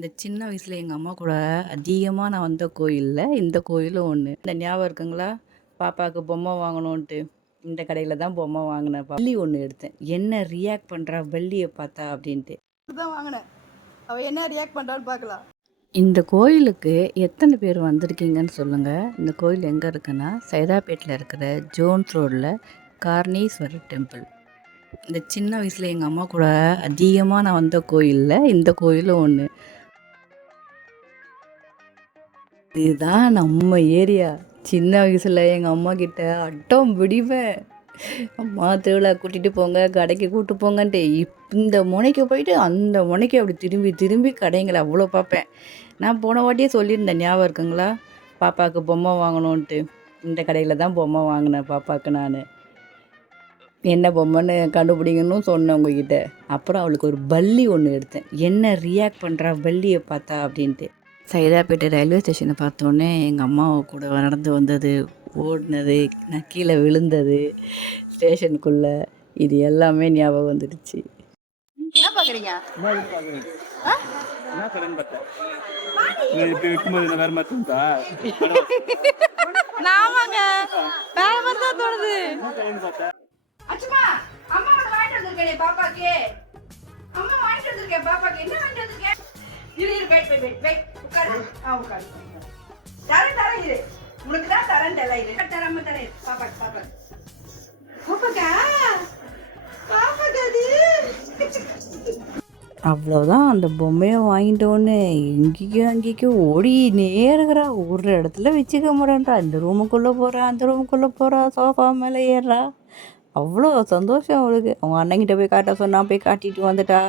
இந்த சின்ன வயசுல எங்க அம்மா கூட அதிகமா நான் வந்த கோயில்ல, இந்த கோயிலும் ஒண்ணு. இந்த ஞாபகம் இருக்குங்களா? பாப்பாவுக்கு பொம்மை வாங்கணுன்ட்டு, இந்த கடையில தான் பொம்மை வாங்குனேன். பல்லி ஒண்ணு எடுத்தேன். என்ன ரியாக்ட் பண்றா பல்லிய பார்த்தா அப்படின்ட்டு. தான் வாங்கினேன். அவ என்ன ரியாக்ட் பண்றான்னு பார்க்கலாம். இந்த கோயிலுக்கு எத்தனை பேர் வந்திருக்கீங்கன்னு சொல்லுங்க. இந்த கோயில் எங்க இருக்குன்னா, சைதாப்பேட்ல இருக்கிற ஜோன்ஸ் ரோட்ல கார்ணீஸ்வரர் டெம்பிள். இந்த சின்ன வயசுல எங்க அம்மா கூட அதிகமா நான் வந்த கோயில்ல, இந்த கோயிலும் ஒண்ணு. இதுதான் நம்ம ஏரியா. சின்ன வயசுல எங்க அம்மா கிட்ட அடம் பிடிப்பேன். அம்மா திருவிழா கூட்டிட்டு போங்க, கடைக்கு கூட்டு போங்கன்ட்டு. இந்த முனைக்கு போயிட்டு அந்த முனைக்கு அப்படி திரும்பி திரும்பி கடைங்களை அவ்வளோ பார்ப்பேன். நான் போன வாட்டியே சொல்லியிருந்தேன், ஞாபகம் இருக்குங்களா? பாப்பாவுக்கு பொம்மை வாங்கணுன்ட்டு, இந்த கடையில் தான் பொம்மை வாங்கினேன் பாப்பாவுக்கு நான். என்ன பொம்மைன்னு கண்டுபிடிங்கன்னு சொன்னேன் உங்ககிட்ட. அப்புறம் அவளுக்கு ஒரு பல்லி ஒன்று எடுத்தேன். என்ன ரியாக்ட் பண்ணுறா பல்லியை பார்த்தா அப்படின்ட்டு. சைதாப்பேட்டை ரயில்வே ஸ்டேஷனை பார்த்தோன்னே எங்கள் அம்மா கூட நடந்து வந்தது, ஓடினது, நான் கீழே விழுந்தது ஸ்டேஷனுக்குள்ளே, இது எல்லாமே ஞாபகம் வந்துடுச்சு. என்ன பார்க்குறீங்க? நாமாங்க வேற மாதிரி தான் தோணுது. அச்சுமா அம்மா வந்து வாங்கிட்டு வந்திருக்கேன் பாப்பாக்கு. அம்மா வாங்கிட்டு வந்திருக்கேன் பாப்பாக்கு. என்ன வாங்கிட்டு வந்திருக்கேன்? இரு வெயிட் உட்காரு. உட்காரு. தரேன் இரு. உனக்கு தான் தரேன் இரு. தராம தரேன் பாப்பாக்கு. பாப்பாக்கா அது அவ்வளோதான். அந்த பொம்மையை வாங்கிட்டோன்னு அங்கேயும் ஓடி நேருகிறா. ஒரு இடத்துல வச்சுக்க மாட்டேன்றா. இந்த ரூமுக்குள்ளே போகிறா, அந்த ரூமுக்குள்ளே போகிறா, சோஃபா மேலே ஏறுறா. அவ்வளோ சந்தோஷம் அவளுக்கு. அவங்க அண்ணங்கிட்ட போய் காட்ட சொன்னா, போய் காட்டிட்டு வந்துட்டா.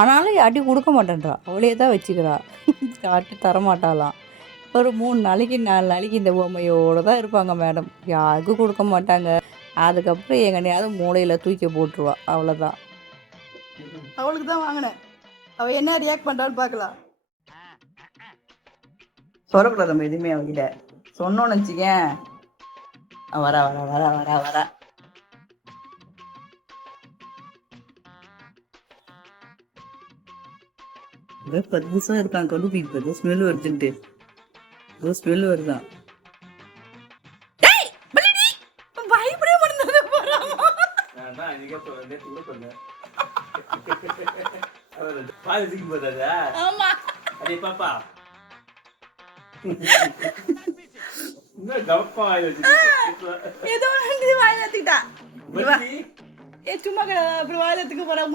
ஆனாலும் யார்ட்டையும் கொடுக்க மாட்டேன்றா. அவளே தான் வச்சுக்கிறா. காட்டி தரமாட்டாளாம். ஒரு 3 நாளைக்கு 4 நாளைக்கு இந்த பொம்மையோடு தான் இருப்பாங்க மேடம். யாருக்கும் கொடுக்க மாட்டாங்க. அதுக்கப்புறம் எங்கனையாவது மூளையில் தூக்கி போட்டுருவா. அவ்வளோதான். அவளுக்கு தான் வாங்கினேன். அவள் என்ன ரியாக்ட் பண்ணுறான்னு பார்க்கலாம். சொல்லக்கூடாது நம்ம எதுவுமே அவகிட்ட. சொன்னோன்னு வச்சுக்கேன், வரா வரா வரா வரா வரா. புதுசாக இருக்கான் கண்டுபிடிப்பது. ஸ்மெல் வருதுன்ட்டு ஸ்மெல் வருதான்.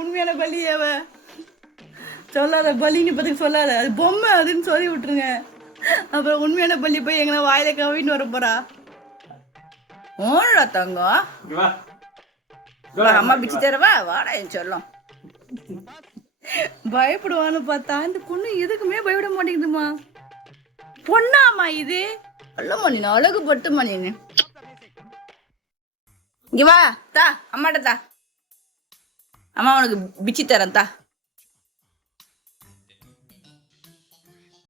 உண்மையான பள்ளியவ சொல்லாத, பள்ளின்னு பத்தி சொல்லாத, அது பொம்மை அதுன்னு சொல்லி விட்டுருங்க. அப்புறம் உண்மையான பள்ளி போய் எங்கன்னா வாயில கவின்னு வர போறா. ஓடா தங்கம், அம்மா பிச்சு தரவா, வாடா என் சொல்லும். பயப்படுவான்னு பார்த்தா இந்த பொண்ணு எதுக்குமே பயப்பட மாட்டேங்குதுமா. பொண்ணாமா இது? அல்லம்மா நீ அழகு பட்டுமா நீ. இங்க வா தா, அம்மாட்ட தா. அம்மா உனக்கு பிச்சு தரேன் தா.